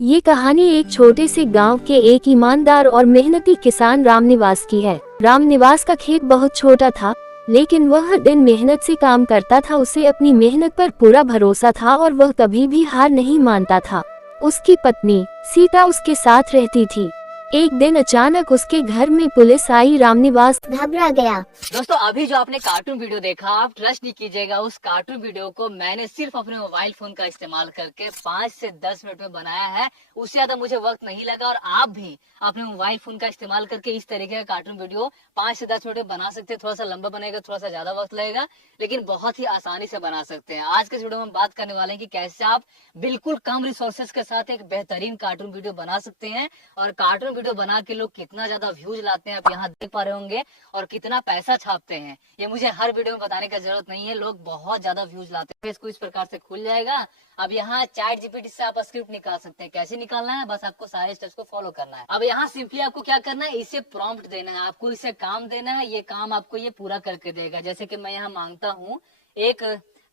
ये कहानी एक छोटे से गांव के एक ईमानदार और मेहनती किसान रामनिवास की है। रामनिवास का खेत बहुत छोटा था, लेकिन वह हर दिन मेहनत से काम करता था। उसे अपनी मेहनत पर पूरा भरोसा था और वह कभी भी हार नहीं मानता था। उसकी पत्नी सीता उसके साथ रहती थी। एक दिन अचानक उसके घर में पुलिस आई। रामनिवास घबरा गया। दोस्तों, अभी जो आपने कार्टून वीडियो देखा, आप ट्रस्ट नहीं कीजिएगा। उस कार्टून वीडियो को मैंने सिर्फ अपने मोबाइल फोन का इस्तेमाल करके 5 से 10 मिनट में बनाया है। उससे ज्यादा मुझे वक्त नहीं लगा और आप भी अपने मोबाइल फोन का इस्तेमाल करके इस तरीके का कार्टून वीडियो 5 से 10 मिनट में बना सकते हैं। थोड़ा सा लंबा बनेगा, थोड़ा सा ज्यादा वक्त लगेगा, लेकिन बहुत ही आसानी से बना सकते हैं। आज के वीडियो में हम बात करने वाले हैं कि कैसे आप बिल्कुल कम रिसोर्सेज के साथ एक बेहतरीन कार्टून वीडियो बना सकते हैं। और कार्टून वीडियो बना के लोग कितना ज्यादा व्यूज लाते हैं आप यहाँ देख पा रहे होंगे, और कितना पैसा छापते हैं। ये मुझे हर वीडियो में बताने का जरूरत नहीं है, लोग बहुत ज्यादा व्यूज लाते हैं। इसको इस प्रकार से खुल जाएगा। अब यहाँ चैट जीपीटी से आप स्क्रिप्ट निकाल सकते हैं। कैसे निकालना है, बस आपको सारे स्टेप्स को फॉलो करना है। अब यहाँ सिंपली आपको क्या करना है, इसे प्रॉम्प्ट देना है, आपको इसे काम देना है। ये काम आपको ये पूरा करके देगा। जैसे कि मैं यहाँ मांगता हूँ एक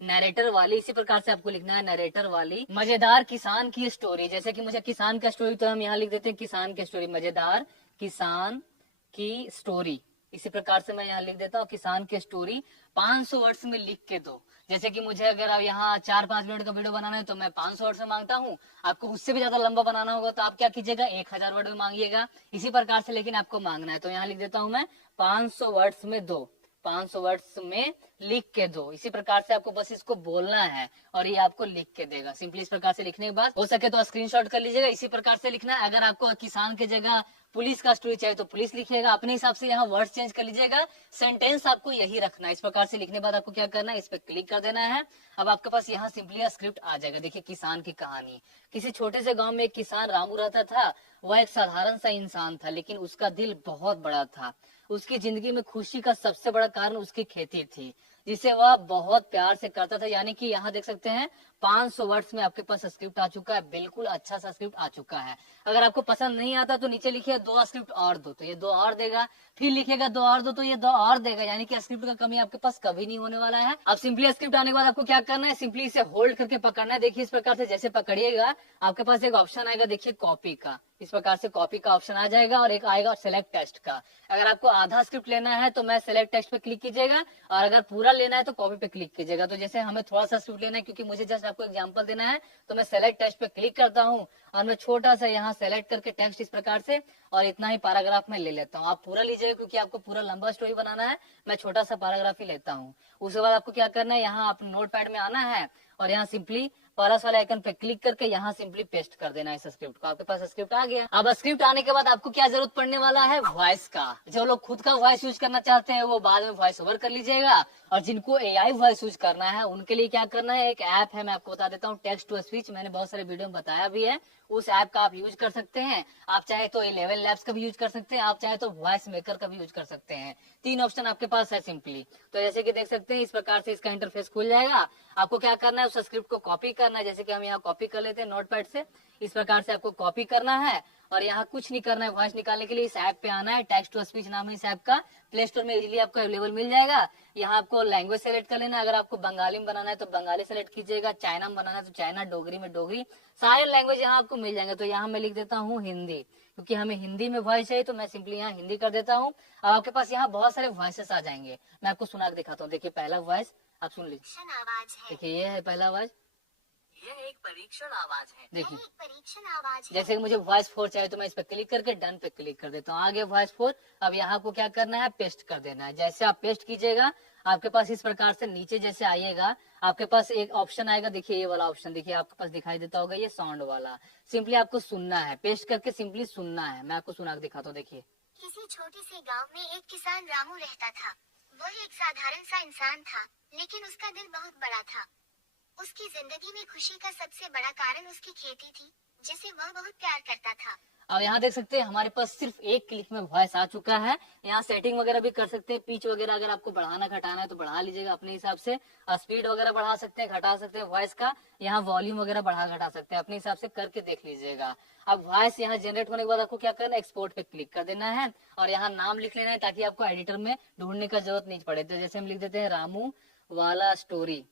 नरेटर वाली, इसी प्रकार से आपको लिखना है नरेटर वाली मजेदार किसान की स्टोरी। जैसे कि मुझे किसान का स्टोरी, तो हम यहाँ लिख देते हैं किसान की स्टोरी, मजेदार किसान की स्टोरी। इसी प्रकार से मैं यहाँ लिख देता हूँ किसान की स्टोरी। 500 वर्ड्स में लिख के दो। जैसे कि मुझे अगर अब यहाँ 4-5 मिनट का वीडियो बनाना है तो मैं 500 वर्ड में मांगता हूँ। आपको उससे भी ज्यादा लंबा बनाना होगा तो आप क्या कीजिएगा, 1000 वर्ड में मांगिएगा। इसी प्रकार से लेकिन आपको मांगना है। तो यहाँ लिख देता हूँ मैं 500 वर्ड्स में दो, 500 वर्ड्स में लिख के दो। इसी प्रकार से आपको बस इसको बोलना है और ये आपको लिख के देगा। सिंपली इस प्रकार से लिखने के बाद हो सके तो स्क्रीनशॉट कर लीजिएगा। इसी प्रकार से लिखना है। अगर आपको किसान की जगह पुलिस का स्टोरी चाहिए तो पुलिस लिखिएगा। अपने हिसाब से यहाँ वर्ड चेंज कर लीजिएगा। सेंटेंस आपको यही रखना है। इस प्रकार से लिखने के बाद आपको क्या करना है, इस पर क्लिक कर देना है। अब आपके पास यहाँ सिंपली स्क्रिप्ट आ जाएगा। देखिए, किसान की कहानी। किसी छोटे से गांव में एक किसान रामू रहता था। वह एक साधारण सा इंसान था, लेकिन उसका दिल बहुत बड़ा था। उसकी जिंदगी में खुशी का सबसे बड़ा कारण उसकी खेती थी, जिसे वह बहुत प्यार से करता था। यानी कि यहाँ देख सकते हैं 500 वर्ड्स में आपके पास स्क्रिप्ट आ चुका है। बिल्कुल अच्छा सा स्क्रिप्ट आ चुका है। अगर आपको पसंद नहीं आता तो नीचे लिखिए 2 स्क्रिप्ट और दो, तो ये 2 और देगा। फिर लिखेगा 2 और दो, तो ये 2 और देगा। यानी कि स्क्रिप्ट का कमी आपके पास कभी नहीं होने वाला है। अब सिंपली स्क्रिप्ट आने के बाद आपको क्या करना है, सिंपली इसे होल्ड करके पकड़ना है। देखिए, इस प्रकार से जैसे पकड़िएगा आपके पास एक ऑप्शन आएगा, देखिए कॉपी का। इस प्रकार से कॉपी का ऑप्शन आ जाएगा और एक आएगा सेलेक्ट टेक्स्ट का। अगर आपको आधा स्क्रिप्ट लेना है तो मैं सेलेक्ट टेक्स्ट पे क्लिक कीजिएगा, और अगर पूरा लेना है तो कॉपी पे क्लिक कीजिएगा। तो जैसे हमें थोड़ा सा स्क्रिप्ट लेना है, क्योंकि मुझे जस्ट आपको एग्जांपल देना है, तो मैं सेलेक्ट टेक्स्ट पे क्लिक करता हूँ और मैं छोटा सा यहाँ सेलेक्ट करके टेक्स्ट इस प्रकार से, और इतना ही पैराग्राफ में ले लेता हूँ। आप पूरा लीजिएगा क्योंकि आपको पूरा लंबा स्टोरी बनाना है। मैं छोटा सा पैराग्राफ ही लेता हूँ। उसके बाद आपको क्या करना है, यहाँ आप नोट पैड में आना है और यहाँ सिंपली प्लस वाले आइकन पे क्लिक करके यहाँ सिंपली पेस्ट कर देना है इस स्क्रिप्ट को। आपके पास स्क्रिप्ट आ गया। अब स्क्रिप्ट आने के बाद आपको क्या जरूरत पड़ने वाला है, वॉइस का। जो लोग खुद का वॉइस यूज करना चाहते हैं वो बाद में वॉइस ओवर कर लीजिएगा, और जिनको एआई वॉइस यूज करना है उनके लिए क्या करना है, एक ऐप है, मैं आपको बता देता हूँ, टेक्स्ट टू स्पीच। मैंने बहुत सारे वीडियो में बताया भी है। उस ऐप का आप यूज कर सकते हैं। आप चाहे तो 11 लैब्स का भी यूज कर सकते हैं, आप चाहे तो वॉइस मेकर का भी यूज कर सकते हैं। 3 ऑप्शन आपके पास है सिंपली। तो जैसे कि देख सकते हैं इस प्रकार से इसका इंटरफेस खुल जाएगा। आपको क्या करना है, उस स्क्रिप्ट को कॉपी करना है। जैसे कि हम यहाँ कॉपी कर लेते हैं नोटपैड से। इस प्रकार से आपको कॉपी करना है और यहाँ कुछ नहीं करना है। वॉइस निकालने के लिए इस ऐप पे आना है। टेक्स्ट टू स्पीच नाम है इस ऐप का। प्ले स्टोर में इजीली आपको अवेलेबल मिल जाएगा। यहाँ आपको लैंग्वेज सेलेक्ट कर लेना है। अगर आपको बंगाली में बनाना है तो बंगाली सेलेक्ट कीजिएगा, चाइना में बनाना है तो चाइना, डोगरी में डोगरी, सारे लैंग्वेज यहाँ आपको मिल जाएंगे। तो यहाँ मैं लिख देता हूँ हिंदी, क्योंकि हमें हिंदी में वॉइस चाहिए, तो मैं सिंपली यहाँ हिंदी कर देता हूँ। अब आपके पास यहाँ बहुत सारे वॉइसेस आ जाएंगे। मैं आपको सुना के दिखाता हूँ। देखिए, पहला वॉइस आप सुन लीजिए। देखिए, ये है पहला आवाज। यह एक परीक्षण आवाज है। देखिए, परीक्षण आवाज है। जैसे कि मुझे वॉइस 4 चाहिए तो मैं इस पर क्लिक करके डन पे क्लिक कर देता हूँ। आगे वॉइस 4। अब यहाँ को क्या करना है, पेस्ट कर देना है। जैसे आप पेस्ट कीजिएगा आपके पास इस प्रकार से नीचे जैसे आइएगा, आपके पास एक ऑप्शन आएगा। देखिए, ये वाला ऑप्शन देखिए आपके पास दिखाई देता होगा, ये साउंड वाला। सिंपली आपको सुनना है, पेस्ट करके सिंपली सुनना है। मैं आपको सुना के दिखाता हूँ। देखिए, किसी छोटे से गांव में एक किसान रामू रहता था। वह एक साधारण सा इंसान था, लेकिन उसका दिल बहुत बड़ा था। उसकी जिंदगी में खुशी का सबसे बड़ा कारण उसकी खेती थी, जिसे वह बहुत प्यार करता था। अब यहाँ देख सकते हैं हमारे पास सिर्फ एक क्लिक में वॉइस आ चुका है। यहाँ सेटिंग वगैरह भी कर सकते हैं, पिच वगैरह अगर आपको बढ़ाना घटाना है तो बढ़ा लीजिएगा अपने हिसाब से। स्पीड वगैरह बढ़ा सकते हैं, घटा सकते हैं वॉइस का। यहाँ वॉल्यूम वगैरह बढ़ा घटा सकते हैं, अपने हिसाब से करके देख लीजिएगा। अब वॉइस यहाँ जनरेट होने के बाद आपको क्या करना है, एक्सपोर्ट पे क्लिक कर देना है और यहाँ नाम लिख लेना है, ताकि आपको एडिटर में ढूंढने का जरूरत नहीं पड़े। तो जैसे हम लिख देते हैं रामू वाला स्टोरी।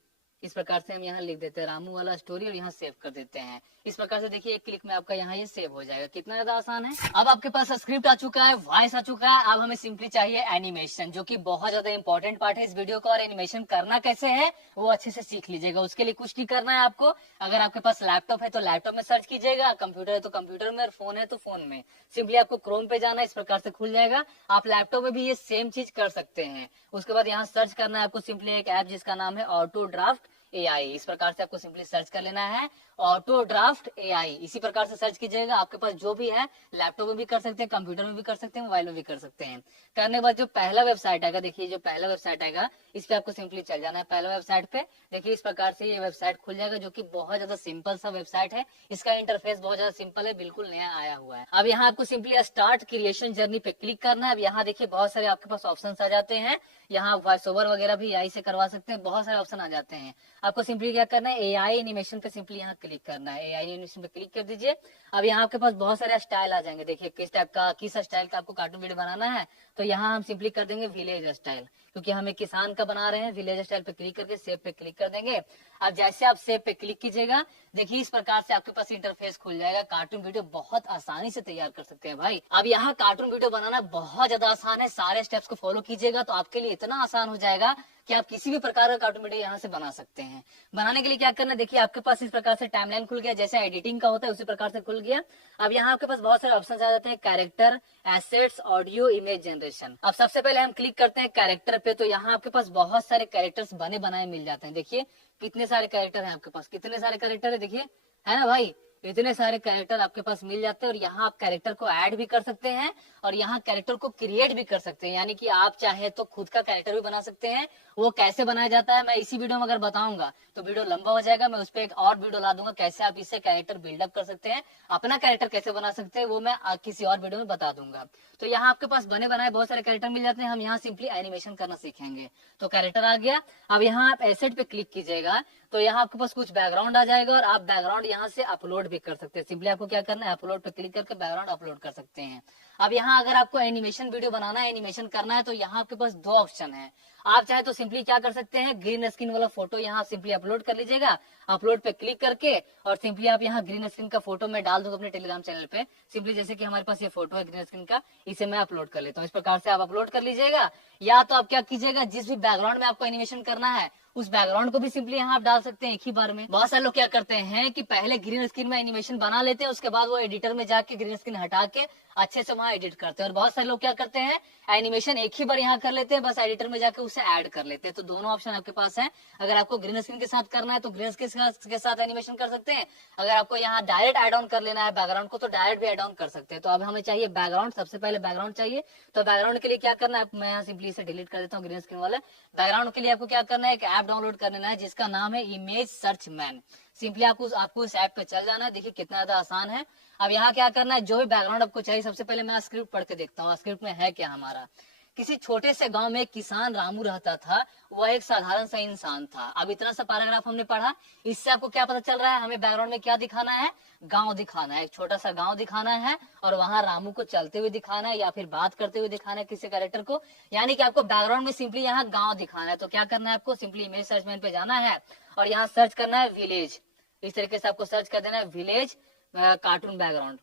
इस प्रकार से हम यहाँ लिख देते हैं रामू वाला स्टोरी और यहाँ सेव कर देते हैं। इस प्रकार से देखिए एक क्लिक में आपका यहाँ ये सेव हो जाएगा। कितना ज्यादा आसान है। अब आपके पास स्क्रिप्ट आ चुका है, वॉइस आ चुका है, अब हमें सिंपली चाहिए एनिमेशन, जो कि बहुत ज्यादा इंपॉर्टेंट पार्ट है इस वीडियो का। और एनिमेशन करना कैसे है वो अच्छे से सीख लीजिएगा। उसके लिए कुछ नहीं करना है आपको। अगर आपके पास लैपटॉप है तो लैपटॉप में सर्च कीजिएगा, कंप्यूटर है तो कंप्यूटर में, और फोन है तो फोन में। सिंपली आपको क्रोम पे जाना है, इस प्रकार से खुल जाएगा। आप लैपटॉप में भी ये सेम चीज कर सकते हैं। उसके बाद यहाँ सर्च करना है आपको सिंपली एक ऐप जिसका नाम है ऑटो ड्राफ्ट AI। इस प्रकार से आपको सिंपली सर्च कर लेना है ऑटो ड्राफ्ट AI। इसी प्रकार से सर्च कीजिएगा। आपके पास जो भी है लैपटॉप में भी कर सकते हैं, कंप्यूटर में भी कर सकते हैं, मोबाइल में भी कर सकते हैं। करने के बाद जो पहला वेबसाइट आएगा, देखिए जो पहला वेबसाइट आएगा इस पे आपको सिंपली चल जाना है। पहला वेबसाइट पे देखिए इस प्रकार से ये वेबसाइट खुल जाएगा, जो कि बहुत ज्यादा सिंपल सा वेबसाइट है। इसका इंटरफेस बहुत ज्यादा सिंपल है, बिल्कुल नया आया हुआ है। अब यहाँ आपको सिंपली स्टार्ट क्रिएशन जर्नी पे क्लिक करना है। अब यहाँ देखिए बहुत सारे आपके पास ऑप्शन आ जाते हैं। यहाँ वॉइस ओवर वगैरह भी AI से करवा सकते हैं, बहुत सारे ऑप्शन आ जाते हैं। आपको सिंपली क्या करना है, AI एनिमेशन पे सिंपली यहाँ क्लिक करना है। AI एनिमेशन पे क्लिक कर दीजिए। अब यहाँ आपके पास बहुत सारे स्टाइल आ जाएंगे। देखिए किस टाइप का, किस स्टाइल का आपको कार्टून वीडियो बनाना है, तो यहाँ हम सिंपली कर देंगे विलेज स्टाइल, क्योंकि हम एक किसान का बना रहे हैं। विलेज स्टाइल पे क्लिक करके सेव पे क्लिक कर देंगे। अब जैसे आप सेव पे क्लिक कीजिएगा, देखिए इस प्रकार से आपके पास इंटरफेस खुल जाएगा। कार्टून वीडियो बहुत आसानी से तैयार कर सकते हैं भाई। अब यहाँ कार्टून वीडियो बनाना बहुत ज्यादा आसान है। सारे स्टेप्स को फॉलो कीजिएगा तो आपके लिए इतना आसान हो जाएगा कि आप किसी भी प्रकार का कार्टून वीडियो यहाँ से बना सकते हैं। बनाने के लिए क्या करना है, देखिए आपके पास इस प्रकार से टाइमलाइन खुल गया, जैसे एडिटिंग का होता है उसी प्रकार से खुल गया। अब यहाँ आपके पास बहुत सारे ऑप्शन आ जाते हैं, character, assets, audio, image generation. अब सबसे पहले हम क्लिक करते हैं कैरेक्टर पे, तो यहाँ आपके पास बहुत सारे कैरेक्टर्स बने बनाए मिल जाते हैं। देखिए कितने सारे कैरेक्टर हैं आपके पास, कितने सारे कैरेक्टर है, देखिए है ना भाई, इतने सारे कैरेक्टर आपके पास मिल जाते हैं। और यहाँ आप कैरेक्टर को ऐड भी कर सकते हैं और यहाँ कैरेक्टर को क्रिएट भी कर सकते हैं, यानी कि आप चाहे तो खुद का कैरेक्टर भी बना सकते हैं। वो कैसे बनाया जाता है मैं इसी वीडियो में अगर बताऊंगा तो वीडियो लंबा हो जाएगा। मैं उस पर एक और वीडियो ला दूंगा कैसे आप इससे कैरेक्टर बिल्डअप कर सकते हैं, अपना कैरेक्टर कैसे बना सकते हैं, वो मैं किसी और वीडियो में बता दूंगा। तो यहाँ आपके पास बने बनाए बहुत सारे कैरेक्टर मिल जाते हैं। हम यहाँ सिंपली एनिमेशन करना सीखेंगे। तो कैरेक्टर आ गया। अब यहाँ आप एसेट पे क्लिक कीजिएगा तो यहाँ आपके पास कुछ बैकग्राउंड आ जाएगा और आप बैकग्राउंड यहाँ से अपलोड भी कर सकते हैं। सिंपली आपको क्या करना है, अपलोड पे क्लिक करके बैकग्राउंड अपलोड कर सकते हैं। अब यहाँ अगर आपको एनिमेशन वीडियो बनाना है, एनिमेशन करना है, तो यहाँ आपके पास दो ऑप्शन है। आप चाहे तो सिंपली क्या कर सकते हैं, ग्रीन स्क्रीन वाला फोटो यहाँ सिंपली अपलोड कर लीजिएगा। अपलोड पे क्लिक करके और सिंपली आप यहाँ ग्रीन स्क्रीन का फोटो मैं डाल दूंगा अपने टेलीग्राम चैनल पे। सिंपली जैसे कि हमारे पास ये फोटो है ग्रीन स्क्रीन का, इसे मैं अपलोड कर लेता हूँ। इस प्रकार से आप अपलोड कर लीजिएगा। या तो आप क्या कीजिएगा, जिस भी बैकग्राउंड में आपको एनिमेशन करना है उस बैकग्राउंड को भी सिंपली यहाँ आप डाल सकते हैं एक ही बार में। बहुत सारे लोग क्या करते हैं कि पहले ग्रीन स्क्रीन में एनिमेशन बना लेते हैं, उसके बाद वो एडिटर में जाके ग्रीन स्क्रीन हटा के अच्छे से वहाँ एडिट करते हैं। और बहुत सारे लोग क्या करते हैं, एनिमेशन एक ही बार यहाँ कर लेते हैं, बस एडिटर में जाके उसे ऐड कर लेते हैं। तो दोनों ऑप्शन आपके पास है। अगर आपको ग्रीन स्क्रीन के साथ करना है तो ग्रीन स्क्रीन के साथ एनिमेशन कर सकते हैं। अगर आपको यहाँ डायरेक्ट एड ऑन कर लेना है बैकग्राउंड को तो डायरेक्ट भी एड ऑन कर सकते हैं। तो अब हमें चाहिए बैकग्राउंड, सबसे पहले बैकग्राउंड चाहिए। तो बैकग्राउंड के लिए क्या करना है, मैं यहाँ सिंपली इसे डिलीट कर देता हूँ ग्रीन स्क्रीन वाले। बैकग्राउंड के लिए आपको क्या करना है, एक ऐप डाउनलोड कर लेना है जिसका नाम है इमेज सर्च मैन। सिंपली आपको इस ऐप पे चल जाना है। देखिए कितना ज्यादा आसान है। अब यहाँ क्या करना है, जो भी बैकग्राउंड आपको चाहिए, सबसे पहले मैं स्क्रिप्ट पढ़ के देखता हूँ स्क्रिप्ट में है क्या हमारा। किसी छोटे से गांव में एक किसान रामू रहता था। वह एक साधारण सा इंसान था। अब इतना सा पैराग्राफ हमने पढ़ा, इससे आपको क्या पता चल रहा है, हमें बैकग्राउंड में क्या दिखाना है, गांव दिखाना है, एक छोटा सा गांव दिखाना है और वहां रामू को चलते हुए दिखाना है या फिर बात करते हुए दिखाना है किसी कैरेक्टर को। यानी कि आपको बैकग्राउंड में सिंपली यहाँ गाँव दिखाना है। तो क्या करना है, आपको सिंपली इमेज सर्च मैन पे जाना है और यहाँ सर्च करना है विलेज। इस तरीके से आपको सर्च कर देना है विलेज कार्टून बैकग्राउंड।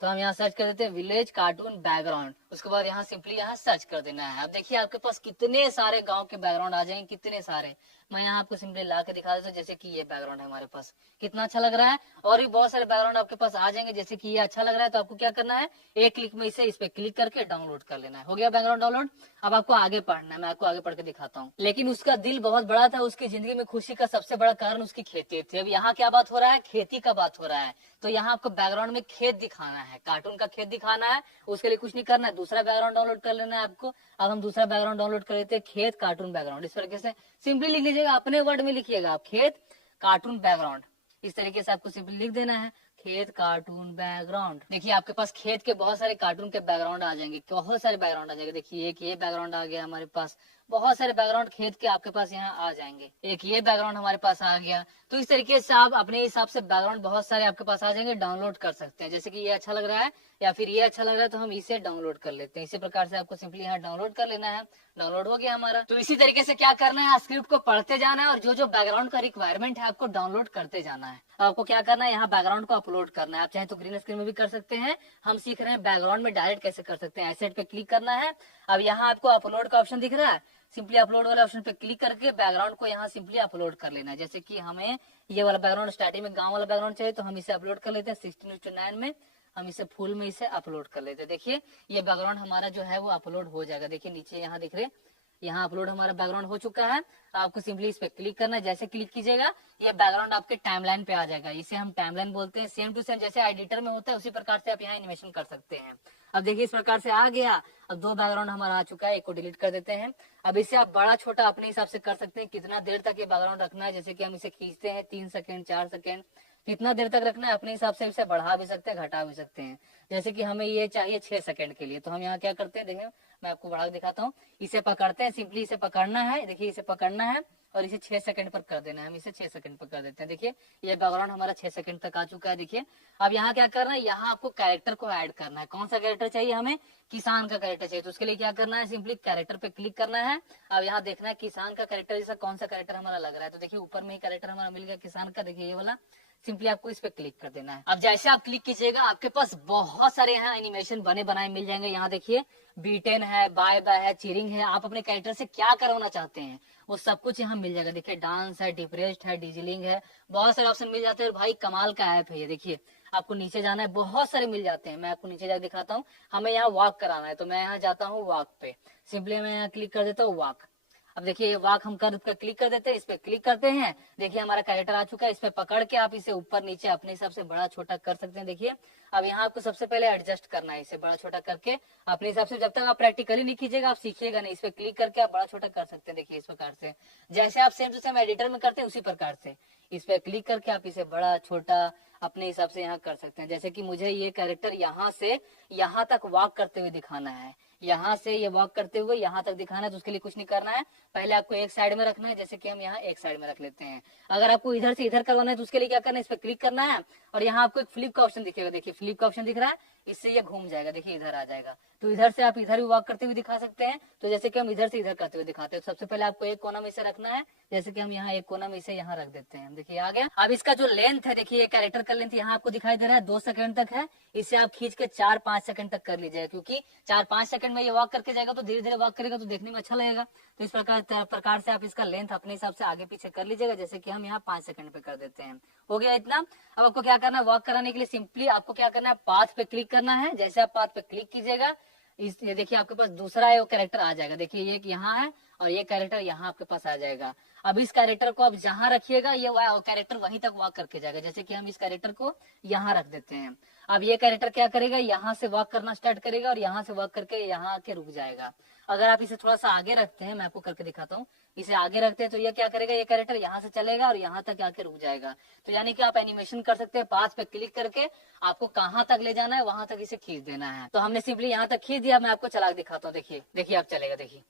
तो हम यहाँ सर्च कर देते हैं विलेज कार्टून बैकग्राउंड। उसके बाद यहाँ सिंपली यहाँ सर्च कर देना है। अब देखिए आपके पास कितने सारे गांव के बैकग्राउंड आ जाएंगे, कितने सारे। मैं यहाँ आपको सिंपली ला के दिखा देता हूँ। जैसे कि ये बैकग्राउंड है हमारे पास, कितना अच्छा लग रहा है। और भी बहुत सारे बैकग्राउंड आपके पास आ जाएंगे। जैसे कि ये अच्छा लग रहा है तो आपको क्या करना है, एक क्लिक में इस पे क्लिक करके डाउनलोड कर लेना है। हो गया बैकग्राउंड डाउनलोड। अब आपको आगे पढ़ना है, मैं आपको आगे पढ़ के दिखाता हूँ। लेकिन उसका दिल बहुत बड़ा था। उसकी जिंदगी में खुशी का सबसे बड़ा कारण उसकी खेती थी। अब यहाँ क्या बात हो रहा है, खेती का बात हो रहा है। तो यहाँ आपको बैकग्राउंड में खेत दिखाना है, कार्टून का खेत दिखाना है। उसके लिए कुछ नहीं करना है, दूसरा बैकग्राउंड डाउनलोड कर लेना है आपको। अब हम दूसरा बैकग्राउंड डाउनलोड कर लेते हैं, खेत कार्टून बैकग्राउंड। इस तरीके से सिंपली लिख लीजिएगा, अपने वर्ड में लिखिएगा आप, खेत कार्टून बैकग्राउंड। इस तरीके से आपको सिंपली लिख देना है, खेत कार्टून बैकग्राउंड। देखिए आपके पास खेत के बहुत सारे कार्टून के बैकग्राउंड आ जाएंगे, बहुत सारे बैकग्राउंड आ जाएंगे। देखिए एक ये बैकग्राउंड आ गया हमारे पास, बहुत सारे बैकग्राउंड खेद के आपके पास यहाँ आ जाएंगे। एक ये बैकग्राउंड हमारे पास आ गया। तो इस तरीके से आप अपने हिसाब से बैकग्राउंड बहुत सारे आपके पास आ जाएंगे, डाउनलोड कर सकते हैं। जैसे कि ये अच्छा लग रहा है या फिर ये अच्छा लग रहा है तो हम इसे डाउनलोड कर लेते हैं। इसी प्रकार से आपको सिंपली यहाँ डाउनलोड कर लेना है। डाउनलोड हो गया हमारा। तो इसी तरीके से क्या करना है, स्क्रिप्ट को पढ़ते जाना है और जो जो बैकग्राउंड का रिक्वायरमेंट है आपको डाउनलोड करते जाना है। आपको क्या करना है, यहाँ बैकग्राउंड को अपलोड करना है। आप चाहे तो ग्रीन स्क्रीन में भी कर सकते हैं। हम सीख रहे हैं बैकग्राउंड में डायरेक्ट कैसे कर सकते हैं। एसेट पे क्लिक करना है। अब यहाँ आपको अपलोड का ऑप्शन दिख रहा है, सिंपली अपलोड वाले ऑप्शन पे क्लिक करके बैकग्राउंड को यहाँ सिंपली अपलोड कर लेना है। जैसे कि हमें ये वाला बैकग्राउंड स्टार्टिंग में गांव वाला बैकग्राउंड चाहिए तो हम इसे अपलोड कर लेते हैं 16:9 में। हम इसे फुल में इसे अपलोड कर लेते हैं। देखिए ये बैकग्राउंड हमारा जो है वो अपलोड हो जाएगा। देखिए नीचे यहाँ दिख रहे, यहाँ अपलोड हमारा बैकग्राउंड हो चुका है। आपको सिंपली इस पे क्लिक करना है। जैसे क्लिक कीजिएगा ये बैकग्राउंड आपके टाइमलाइन पे आ जाएगा। इसे हम टाइमलाइन बोलते हैं। सेम टू सेम जैसे एडिटर में होता है उसी प्रकार से आप यहाँ एनिमेशन कर सकते हैं। अब देखिए इस प्रकार से आ गया। अब 2 बैकग्राउंड हमारा आ चुका है, एक को डिलीट कर देते हैं। अब इसे आप बड़ा छोटा अपने हिसाब से कर सकते हैं, कितना देर तक ये बैकग्राउंड रखना है। जैसे कि हम इसे खींचते हैं 3 सेकंड 4 सेकंड, कितना देर तक रखना है अपने हिसाब से इसे बढ़ा भी सकते हैं घटा भी सकते हैं। जैसे कि हमें ये चाहिए 6 सेकंड के लिए तो हम यहाँ क्या करते हैं, देखिए मैं आपको बढ़ा के दिखाता हूँ। इसे पकड़ते हैं, सिंपली इसे पकड़ना है। देखिए इसे पकड़ना है और इसे 6 सेकंड पर कर देना है। हम इसे 6 सेकंड पर कर देते हैं। देखिए ये बैकग्राउंड हमारा 6 सेकंड तक आ चुका है। देखिए अब यहाँ क्या करना है, यहाँ आपको कैरेक्टर को ऐड करना है। कौन सा कैरेक्टर चाहिए हमें, किसान का कैरेक्टर चाहिए। तो उसके लिए क्या करना है, सिंपली कैरेक्टर पे क्लिक करना है। अब यहाँ देखना है किसान का कैरेक्टर जैसा कौन सा कैरेक्टर हमारा लग रहा है। तो देखिए ऊपर में ही कैरेक्टर हमारा मिल गया किसान का। देखिए ये वाला, सिंपली आपको इस पे क्लिक कर देना है। अब जैसे आप क्लिक कीजिएगा आपके पास बहुत सारे यहाँ एनिमेशन बने बनाए मिल जाएंगे। यहाँ देखिए B10 है, बाय बाय है, चीरिंग है। आप अपने कैरेक्टर से क्या करवाना चाहते हैं वो सब कुछ यहाँ मिल जाएगा। देखिए डांस है, डिप्रेस्ड है, डिजिलिंग है, बहुत सारे ऑप्शन मिल जाते हैं। और भाई कमाल का ऐप है ये। देखिए आपको नीचे जाना है, बहुत सारे मिल जाते हैं। मैं आपको नीचे जाकर दिखाता हूँ। हमें यहाँ वॉक कराना है तो मैं यहाँ जाता हूँ वॉक पे, सिंपली मैं यहाँ क्लिक कर देता हूँ वॉक। अब देखिए ये वॉक हम कर क्लिक कर देते हैं, इस पे क्लिक करते हैं। देखिए हमारा कैरेक्टर आ चुका है। इस पे पकड़ के आप इसे ऊपर नीचे अपने हिसाब से बड़ा छोटा कर सकते हैं। देखिए अब यहाँ आपको सबसे पहले एडजस्ट करना है, इसे बड़ा छोटा करके अपने हिसाब से। जब तक आप प्रैक्टिकली नहीं कीजिएगा आप सीखिएगा नहीं। इस पे क्लिक करके आप बड़ा छोटा कर सकते हैं। देखिए इस प्रकार से जैसे आप सेम टू सेम एडिटर में करते हैं उसी प्रकार से इस पे क्लिक करके आप इसे बड़ा छोटा अपने हिसाब से यहाँ कर सकते हैं। जैसे कि मुझे ये कैरेक्टर यहाँ से यहाँ तक वॉक करते हुए दिखाना है, यहाँ से ये वॉक करते हुए यहाँ तक दिखाना है। तो उसके लिए कुछ नहीं करना है, पहले आपको एक साइड में रखना है। जैसे कि हम यहाँ एक साइड में रख लेते हैं। अगर आपको इधर से इधर करवाना है तो उसके लिए क्या करना है, इस पर क्लिक करना है और यहाँ आपको एक फ्लिप का ऑप्शन दिखेगा। देखिए फ्लिप का ऑप्शन दिख रहा है, इससे ये घूम जाएगा। देखिए इधर आ जाएगा। तो इधर से आप इधर भी वॉक करते हुए दिखा सकते हैं। तो जैसे कि हम इधर से इधर करते हुए दिखाते हैं। तो सबसे पहले आपको एक कोना में इसे रखना है। जैसे कि हम यहाँ एक कोना में इसे यहाँ रख देते हैं। देखिए आ गया। अब इसका जो लेंथ है, देखिए ये कैरेक्टर का लेंथ यहाँ आपको दिखाई दे रहा है 2 सेकंड तक है। इसे आप खींच के 4-5 सेकंड तक कर लीजिए, क्योंकि 4-5 सेकंड में ये वॉक करके जाएगा तो धीरे धीरे वॉक करेगा तो देखने में अच्छा लगेगा। तो इस प्रकार से आप इसका लेंथ अपने हिसाब से आगे पीछे कर लीजिएगा। जैसे कि हम यहाँ 5 सेकंड पे कर देते हैं। हो गया इतना। अब आपको क्या करना है, वॉक कराने के लिए सिंपली आपको क्या करना है, पाथ पे क्लिक करना है। जैसे आप पाथ पे क्लिक कीजिएगा ये देखिए आपके पास दूसरा है वो कैरेक्टर आ जाएगा। देखिए ये यहाँ है और ये कैरेक्टर यहाँ आपके पास आ जाएगा। अब इस कैरेक्टर को आप जहाँ रखिएगा ये कैरेक्टर वहीं तक वॉक करके जाएगा। जैसे कि हम इस कैरेक्टर को यहाँ रख देते हैं। अब ये कैरेक्टर क्या करेगा, यहाँ से वॉक करना स्टार्ट करेगा और यहाँ से वॉक करके यहाँ आके रुक जाएगा। अगर आप इसे थोड़ा सा आगे रखते हैं, मैं आपको करके दिखाता हूँ। इसे आगे रखते हैं तो ये क्या करेगा, ये कैरेक्टर यहाँ से चलेगा और यहाँ तक आके रुक जाएगा। तो यानी कि आप एनिमेशन कर सकते हैं। पाथ पे क्लिक करके आपको कहाँ तक ले जाना है वहां तक इसे खींच देना है। तो हमने सिंपली यहाँ तक खींच दिया। मैं आपको चला के दिखाता हूँ। देखिए देखिए आप चलेगा, देखिए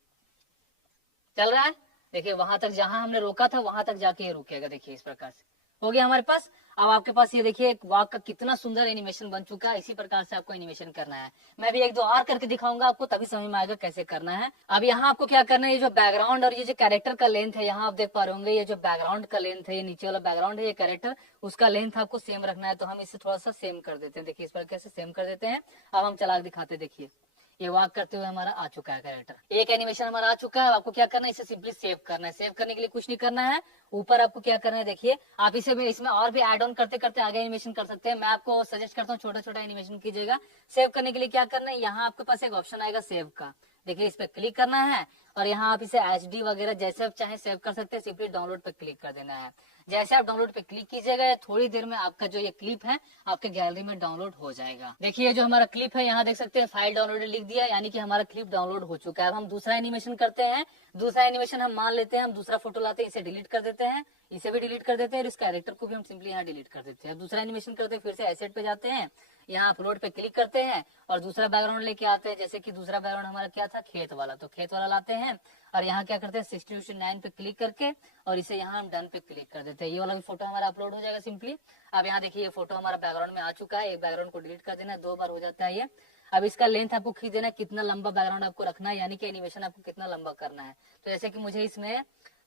चल रहा है। देखिए वहां तक जहां हमने रोका था वहां तक जाके ये रुकेगा। देखिए इस प्रकार से हो गया हमारे पास। अब आपके पास ये देखिए एक वॉक का कितना सुंदर एनिमेशन बन चुका है। इसी प्रकार से आपको एनिमेशन करना है। मैं भी 1-2 और करके दिखाऊंगा आपको, तभी समझ में आएगा कैसे करना है। अब यहाँ आपको क्या करना है, ये जो बैकग्राउंड और ये जो कैरेक्टर का लेंथ है, यहाँ आप देख पा रहे होंगे ये जो बैकग्राउंड का लेंथ है, ये नीचे वाला बैकग्राउंड है, ये कैरेक्टर, उसका लेंथ आपको सेम रखना है। तो हम इसे थोड़ा सा सेम कर देते हैं। देखिए इस प्रकार से सेम कर देते हैं। अब हम चला के दिखाते हैं। देखिए ये वॉक करते हुए हमारा आ चुका है कैरेक्टर। एक एनिमेशन हमारा आ चुका है। आपको क्या करना है, इसे सिंपली सेव करना है। सेव करने के लिए कुछ नहीं करना है। ऊपर आपको क्या करना है, देखिए आप इसे इसमें और भी ऐड ऑन करते करते आगे एनिमेशन कर सकते हैं। मैं आपको सजेस्ट करता हूँ छोटा छोटा एनिमेशन कीजिएगा। सेव करने के लिए क्या करना है, यहाँ आपके पास एक ऑप्शन आएगा सेव का। देखिए इस पे क्लिक करना है और यहाँ आप इसे HD वगैरह जैसे आप चाहे सेव कर सकते हैं। सिंपली डाउनलोड पे क्लिक कर देना है। जैसे आप डाउनलोड पे क्लिक कीजिएगा थोड़ी देर में आपका जो ये क्लिप है आपके गैलरी में डाउनलोड हो जाएगा। देखिए जो हमारा क्लिप है यहाँ देख सकते हैं फाइल डाउनलोड लिख दिया, यानी कि हमारा क्लिप डाउनलोड हो चुका है। अब हम दूसरा एनिमेशन करते हैं। दूसरा एनिमेशन हम मान लेते हैं, हम दूसरा फोटो लाते हैं, इसे डिलीट कर देते हैं, इसे भी डिलीट कर देते हैं और इस कैरेक्टर को भी हम सिंपली यहाँ डिलीट कर देते हैं। दूसरा एनिमेशन करते हैं, फिर से एसेट पे जाते हैं। यहाँ अपलोड पे क्लिक करते हैं और दूसरा बैकग्राउंड लेके आते हैं। जैसे कि दूसरा बैकग्राउंड हमारा क्या था, खेत वाला, तो खेत वाला लाते हैं और यहाँ क्या करते हैं 69 पे क्लिक करके और इसे यहाँ हम डन पे क्लिक कर देते हैं। ये वाला भी फोटो हमारा अपलोड हो जाएगा सिंपली। अब यहाँ देखिए ये फोटो हमारा बैकग्राउंड में आ चुका है। एक बैकग्राउंड को डिलीट कर देना है, 2 बार हो जाता है ये। अब इसका लेंथ आपको खींच देना है, कितना लंबा बैकग्राउंड आपको रखना है, यानी कि एनिमेशन आपको कितना लंबा करना है। तो जैसे कि मुझे इसमें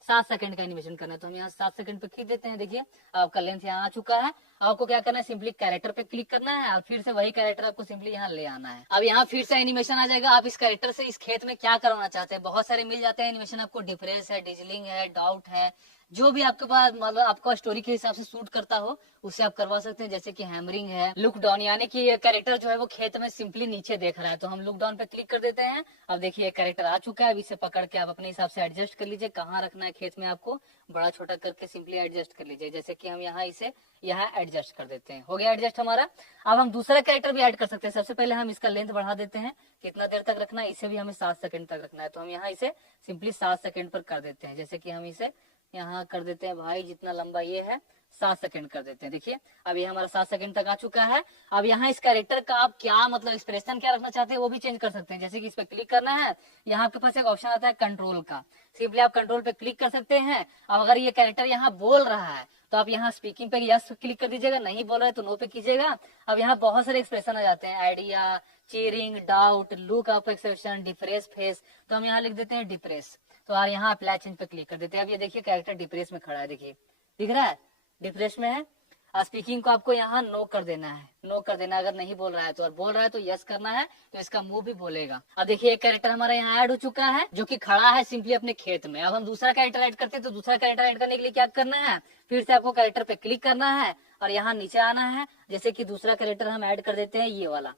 7 सेकंड का एनिमेशन करना है, तो हम यहाँ 7 सेकंड पे खींच देते हैं। देखिए आपका लेंथ यहाँ आ चुका है। आपको क्या करना है, सिंपली कैरेक्टर पे क्लिक करना है और फिर से वही कैरेक्टर आपको सिंपली यहाँ ले आना है। अब यहाँ फिर से एनिमेशन आ जाएगा। आप इस कैरेक्टर से इस खेत में क्या करवाना चाहते हैं, बहुत सारे मिल जाते हैं एनिमेशन आपको। डिफरेंस है, डिजलिंग है, डाउट है, जो भी आपके पास मतलब आपका स्टोरी के हिसाब से सूट करता हो उसे आप करवा सकते हैं। जैसे कि हैमरिंग है, लुक डाउन, यानी कि ये कैरेक्टर जो है वो खेत में सिंपली नीचे देख रहा है, तो हम लुक डाउन पे क्लिक कर देते हैं। अब देखिए कैरेक्टर आ चुका है। अब इसे पकड़ के आप अपने हिसाब से एडजस्ट कर लीजिए, कहाँ रखना है खेत में आपको बड़ा छोटा करके सिंपली एडजस्ट कर लीजिए। जैसे कि हम यहाँ इसे यहाँ एडजस्ट कर देते हैं। हो गया एडजस्ट हमारा। अब हम दूसरा कैरेक्टर भी ऐड कर सकते हैं। सबसे पहले हम इसका लेंथ बढ़ा देते हैं, कितना देर तक रखना है, इसे भी हमें 7 सेकंड तक रखना है, तो हम यहाँ इसे सिंपली 7 सेकंड पर कर देते हैं। जैसे कि हम इसे यहाँ कर देते हैं भाई, जितना लंबा ये है 7 सेकंड कर देते हैं। देखिए अब ये हमारा 7 सेकंड तक आ चुका है। अब यहाँ इस कैरेक्टर का आप क्या मतलब एक्सप्रेशन क्या रखना चाहते हैं वो भी चेंज कर सकते हैं। जैसे कि इस पे क्लिक करना है, यहाँ आपके पास एक ऑप्शन आता है कंट्रोल का, सिंपली आप कंट्रोल पे क्लिक कर सकते हैं। अब अगर ये कैरेक्टर यहाँ बोल रहा है तो आप यहाँ स्पीकिंग पे यस क्लिक कर दीजिएगा, नहीं बोल रहा है तो नो पे कीजिएगा। अब यहाँ बहुत सारे एक्सप्रेशन आ जाते हैं, idea, cheering, doubt, look of expression, depress face, तो हम यहाँ लिख देते हैं डिप्रेस। तो आप यहाँ अप्लाई चेंज पे क्लिक कर देते हैं। अब ये देखिए कैरेक्टर डिप्रेस में खड़ा है, देखिए दिख रहा है डिप्रेस में है। स्पीकिंग को आपको यहाँ नो कर देना है, नो कर देना अगर नहीं बोल रहा है तो, और बोल रहा है तो यस करना है, तो इसका मुंह भी बोलेगा। अब देखिए एक कैरेक्टर हमारा यहाँ ऐड हो चुका है जो कि खड़ा है सिंपली अपने खेत में। अब हम दूसरा कैरेक्टर ऐड करते हैं, तो दूसरा कैरेक्टर ऐड करने के लिए क्या करना है, फिर से आपको कैरेक्टर पे क्लिक करना है और यहाँ नीचे आना है। जैसे कि दूसरा कैरेक्टर हम ऐड कर देते हैं, ये वाला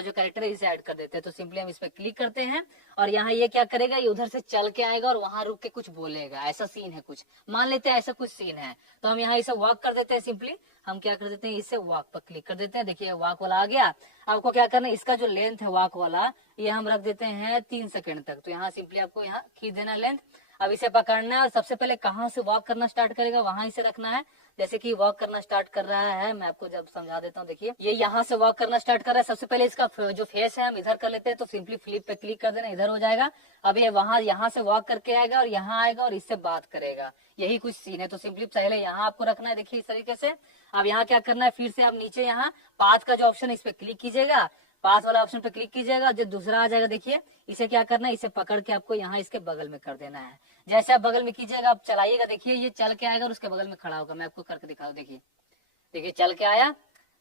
जो कैरेक्टर है इसे ऐड कर देते हैं। तो सिंपली हम इस पे क्लिक करते हैं और यहाँ ये क्या करेगा, ये उधर से चल के आएगा और वहां रुक के कुछ बोलेगा। ऐसा सीन है कुछ, मान लेते हैं ऐसा कुछ सीन है, तो हम यहाँ इसे वॉक कर देते हैं। सिंपली हम क्या कर देते हैं, इसे वॉक पर क्लिक कर देते हैं। देखिए वॉक वाला आ गया। आपको क्या करना है, इसका जो लेंथ है वॉक वाला ये हम रख देते हैं 3 सेकंड तक। तो यहाँ सिंपली आपको यहाँ खींच देना लेंथ। अब इसे पकड़ना है और सबसे पहले कहाँ से वॉक करना स्टार्ट करेगा वहां इसे रखना है। जैसे कि वॉक करना स्टार्ट कर रहा है, मैं आपको जब समझा देता हूँ। देखिए ये यहाँ से वॉक करना स्टार्ट कर रहा है। सबसे पहले इसका जो फेस है हम इधर कर लेते हैं, तो सिंपली फ्लिप पे क्लिक कर देना, इधर हो जाएगा। अब ये वहां यहाँ से वॉक करके आएगा और यहाँ आएगा और इससे बात करेगा। यही कुछ सीन है, तो सिंपली पहले यहाँ आपको रखना है। देखिए इस तरीके से। अब यहाँ क्या करना है, फिर से आप नीचे यहाँ पाथ का जो ऑप्शन है इस पे क्लिक कीजिएगा, पास वाला ऑप्शन पे क्लिक कीजिएगा, जो दूसरा आ जाएगा देखिए इसे क्या करना है, इसे पकड़ के आपको यहाँ इसके बगल में कर देना है। जैसे आप बगल में कीजिएगा आप चलाइएगा, देखिए ये चल के आएगा और उसके बगल में खड़ा होगा। मैं आपको करके दिखा दूं, देखिए देखिए चल के आया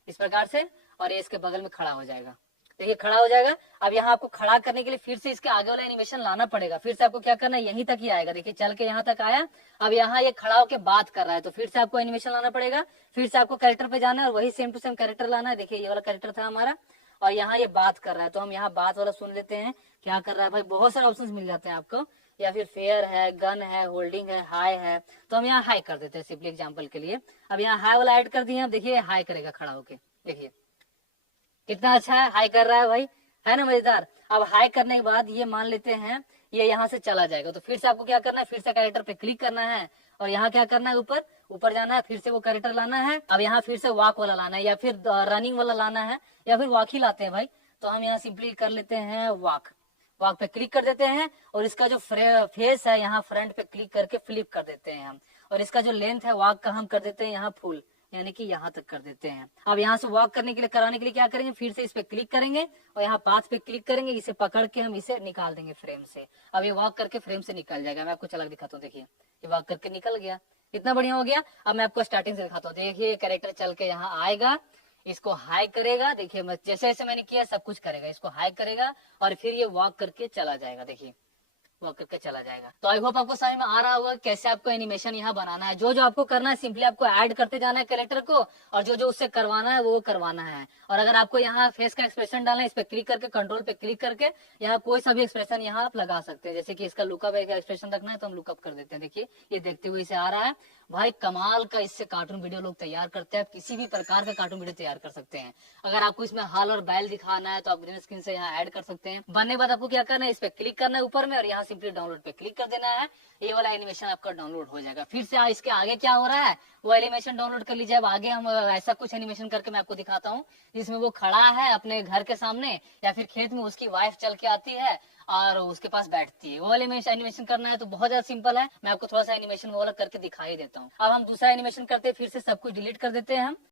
इस प्रकार से और ये इसके बगल में खड़ा हो जाएगा। देखिए खड़ा हो जाएगा। अब यहाँ आपको खड़ा करने के लिए फिर से इसके आगे वाला एनिमेशन लाना पड़ेगा। फिर से आपको क्या करना है, यहीं तक ही आएगा। देखिए चल के यहाँ तक आया। अब यहाँ ये खड़ा होकर बात कर रहा है, तो फिर से आपको एनिमेशन लाना पड़ेगा। फिर से आपको कैरेक्टर पे जाना है और वही सेम टू सेम कैरेक्टर लाना है। देखिए ये वाला कैरेक्टर था हमारा और यहाँ ये बात कर रहा है, तो हम यहाँ बात वाला सुन लेते हैं क्या कर रहा है। भाई बहुत सारे ऑप्शंस मिल जाते हैं आपको, या फिर फेयर है, गन है, होल्डिंग है, हाई है, तो हम यहाँ हाई कर देते हैं सिंपली एग्जांपल के लिए। अब यहाँ हाई वाला ऐड कर दिए, देखिए हाई करेगा खड़ा होके। देखिए कितना अच्छा है, हाई कर रहा है भाई, है ना मजेदार। अब हाई करने के बाद ये मान लेते हैं ये यहाँ से चला जाएगा, तो फिर से आपको क्या करना है, फिर से कैरेक्टर पे क्लिक करना है और यहाँ क्या करना है, ऊपर ऊपर जाना है, फिर से वो कैरेक्टर लाना है। अब यहाँ फिर से वॉक वाला लाना है या फिर रनिंग वाला लाना है या फिर वॉक ही लाते हैं भाई। तो हम यहाँ सिंपली कर लेते हैं वॉक, वॉक पे क्लिक कर देते हैं और इसका जो फेस है यहाँ फ्रंट पे क्लिक करके फ्लिप कर देते हैं हम, और इसका जो लेंथ है वॉक का हम कर देते हैं यहाँ फुल, यानी कि यहाँ तक कर देते हैं। अब यहाँ से वॉक करने के लिए कराने के लिए क्या करेंगे, फिर से इस पे क्लिक करेंगे और यहाँ पाथ पे क्लिक करेंगे, इसे पकड़ के हम इसे निकाल देंगे फ्रेम से। अब ये वॉक करके फ्रेम से निकल जाएगा। मैं आपको अलग दिखाता हूँ, देखिए ये वॉक करके निकल गया, कितना बढ़िया हो गया। अब मैं आपको स्टार्टिंग से दिखाता हूँ। देखिए कैरेक्टर चल के यहाँ आएगा, इसको हाई करेगा, देखिए जैसे जैसे मैंने किया सब कुछ करेगा, इसको हाई करेगा और फिर ये वॉक करके चला जाएगा। देखिए वॉक करके चला जाएगा। तो आई होप आपको समझ में आ रहा होगा कैसे आपको एनिमेशन यहाँ बनाना है। जो जो आपको करना है सिंपली आपको ऐड करते जाना है कैरेक्टर को, और जो जो उससे करवाना है वो करवाना है। और अगर आपको यहाँ फेस का एक्सप्रेशन डालना है, इस पे क्लिक करके कंट्रोल पे क्लिक करके यहाँ कोई सा भी एक्सप्रेशन यहाँ आप लगा सकते हैं। जैसे कि इसका लुकअप एक्सप्रेशन रखना है तो हम लुकअप कर देते हैं। देखिए ये देखते हुए इसे आ रहा है भाई, कमाल का इससे कार्टून वीडियो लोग तैयार करते हैं। आप किसी भी प्रकार का कार्टून वीडियो तैयार कर सकते हैं। अगर आपको इसमें हाल और बैल दिखाना है तो आप ग्रीन स्क्रीन से यहाँ ऐड कर सकते हैं। बनने के बाद आपको क्या करना है, इस पे क्लिक करना है ऊपर में और यहाँ सिंपली डाउनलोड पे क्लिक कर देना है, ये वाला एनिमेशन आपका डाउनलोड हो जाएगा। फिर से इसके आगे क्या हो रहा है वो एनिमेशन डाउनलोड कर लीजिए। अब आगे हम ऐसा कुछ एनिमेशन करके मैं आपको दिखाता हूँ जिसमें वो खड़ा है अपने घर के सामने या फिर खेत में, उसकी वाइफ चल के आती है और उसके पास बैठती है। वो वाला एनिमेशन करना है तो बहुत ज्यादा सिंपल है, मैं आपको थोड़ा सा एनिमेशन वो वाला करके दिखाई देता हूँ। अब हम दूसरा एनिमेशन करते हैं, फिर से सब कुछ डिलीट कर देते हैं हम।